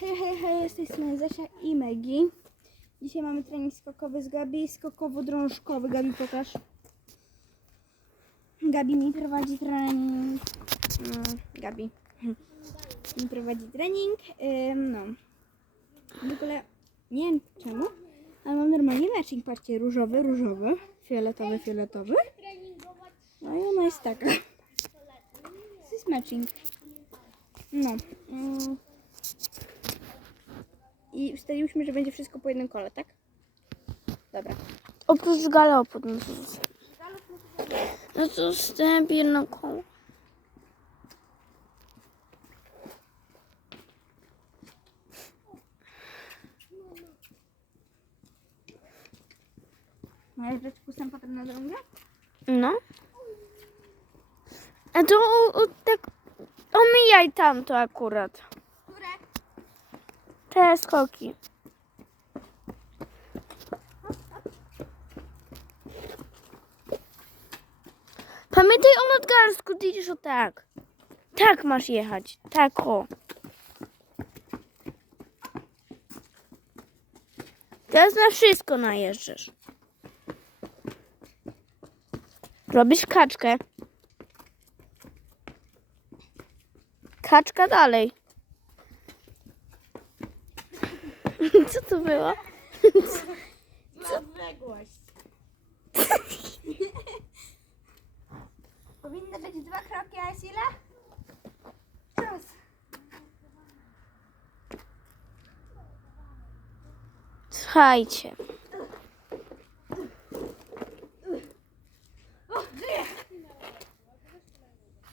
Hej, hej, hej, jesteśmy Zosia i Megi. Dzisiaj mamy trening skokowy z Gabi, skokowo-drążkowy. Gabi, pokaż. Gabi mi prowadzi trening. No, Gabi mi prowadzi trening. No. W ogóle nie wiem czemu, ale mam normalnie matching. Patrzcie, różowy, różowy, fioletowy, fioletowy. No i ona jest taka. To jest matching. No. Mm. I ustaliłyśmy, że będzie wszystko po jednym kole, tak? Dobra. Oprócz galopu. No to, no to wstęp jedno koło. Możesz dać kusem potem na? No. A to o, o, tak omijaj tamto akurat. Te skoki. Pamiętaj o nadgarstku, ty idziesz o tak. Tak masz jechać. Tak o. Teraz na wszystko najeżdżasz. Robisz kaczkę. Kaczka dalej. Co to było? Co? Odległość. Powinny być dwa kroki, a jest ile? Czas. Słuchajcie. O, żyję!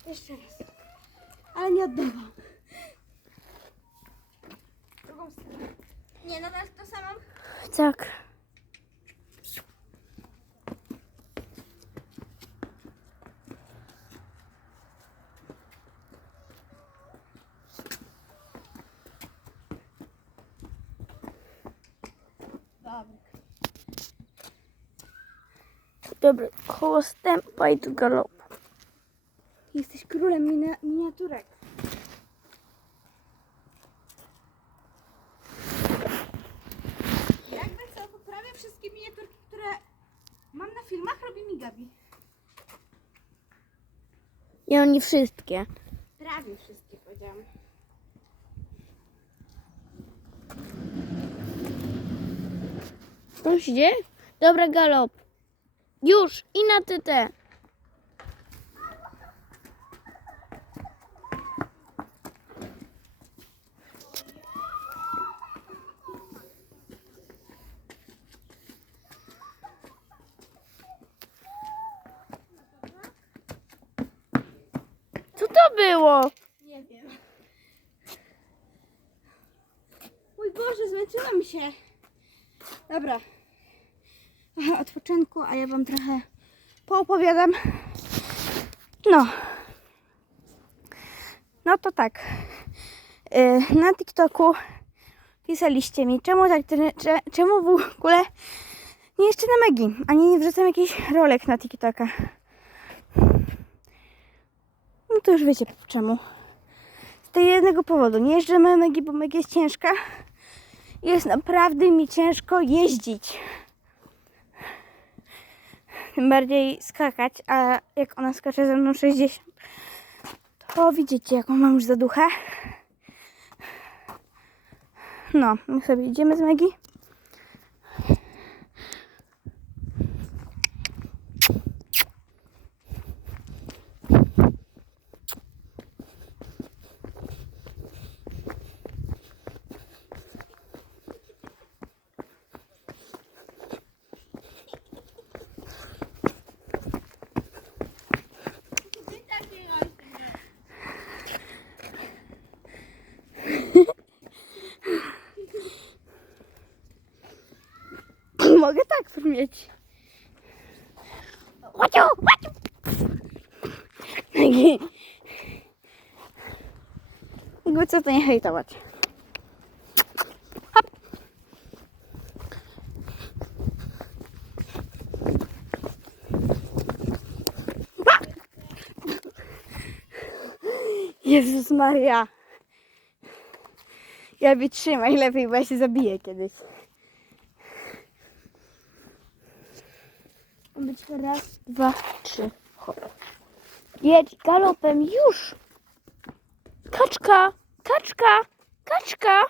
Jeszcze raz. Ale nie oddawam. Nie, no teraz to samą. Tak. Stępa i tu galop. Jesteś królem mini- miniaturek. Jakby co, to prawie wszystkie miniaturki, które mam na filmach, robi mi Gabi. I oni wszystkie. Prawie wszystkie powiedziałam. Już idzie? Dobra, galop. Już i na TT. Co było? Nie wiem. Mój Boże, zmęczyłam się. Dobra. Trochę odpoczynku, a ja wam trochę poopowiadam. No. No to tak. Yy, Na TikToku pisaliście mi, czemu tak, cze- czemu w ogóle nie jeszcze na Megi, ani nie wrzucam jakichś rolek na TikToka. To już wiecie czemu. Z tego jednego powodu. Nie jeżdżę na Megi, bo Megi jest ciężka. Jest naprawdę mi ciężko jeździć. Tym bardziej skakać, a jak ona skacze ze mną 60, to widzicie jaką mam już zaduchę. No, my sobie idziemy z Megi. Mogę tak mieć. Łaciu, łaciu. Jakby co to nie hejtować. Jezus Maria. Ja wytrzymaj lepiej, bo ja się zabiję kiedyś. Być raz, dwa, trzy. Hop. Jedź galopem, już! Kaczka! Kaczka! Kaczka!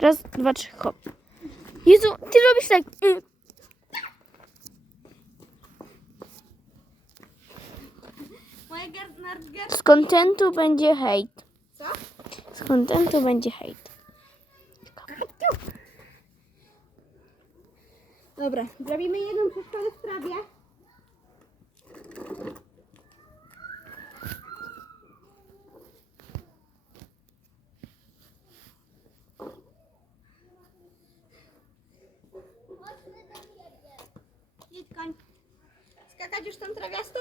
Raz, dwa, trzy, hop. Jezu, ty robisz tak. y. Z kontentu będzie hejt. Co? Z kontentu będzie hejt. Dobra, zrobimy jedną przeszkodę w trawie. Jedź koń. Skakać już tą trawiastą?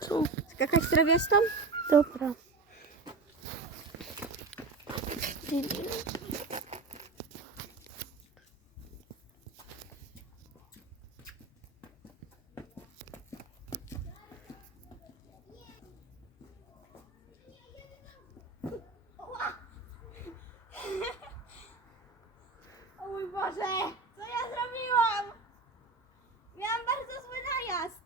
Co? Skakać trawiastą? Dobra. O mój Boże! Co ja zrobiłam? Miałam bardzo zły najazd.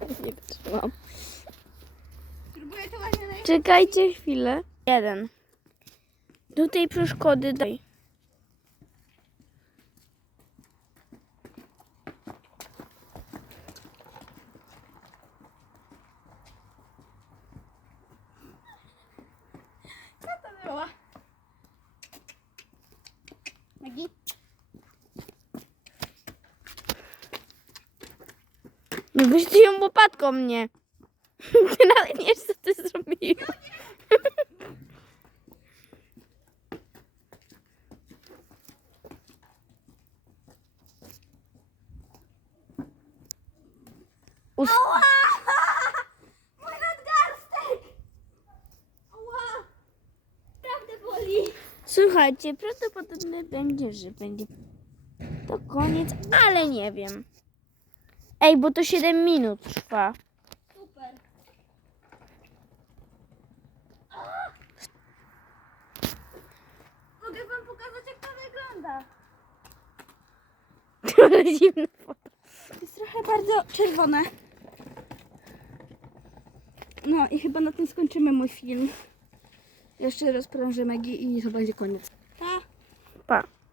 Nie wytrzymam. To. Czekajcie chwilę. Jeden. Do tej przeszkody daj. Co to było? Magi? No byś ty ją łopatką mnie. Ty nawet nie wiesz, co ty zrobiłeś. Us- Ała! Mój nadgarstek! Ała! Prawda boli. Słuchajcie, prawdopodobnie będzie, że będzie to koniec, ale nie wiem. Ej, bo to 7 minut trwa. Super. Mogę wam pokazać jak to wygląda. Ale zimno. Jest trochę bardzo czerwone. No i chyba na tym skończymy mój film. Jeszcze rozprężę Megi i to będzie koniec. Pa! Pa.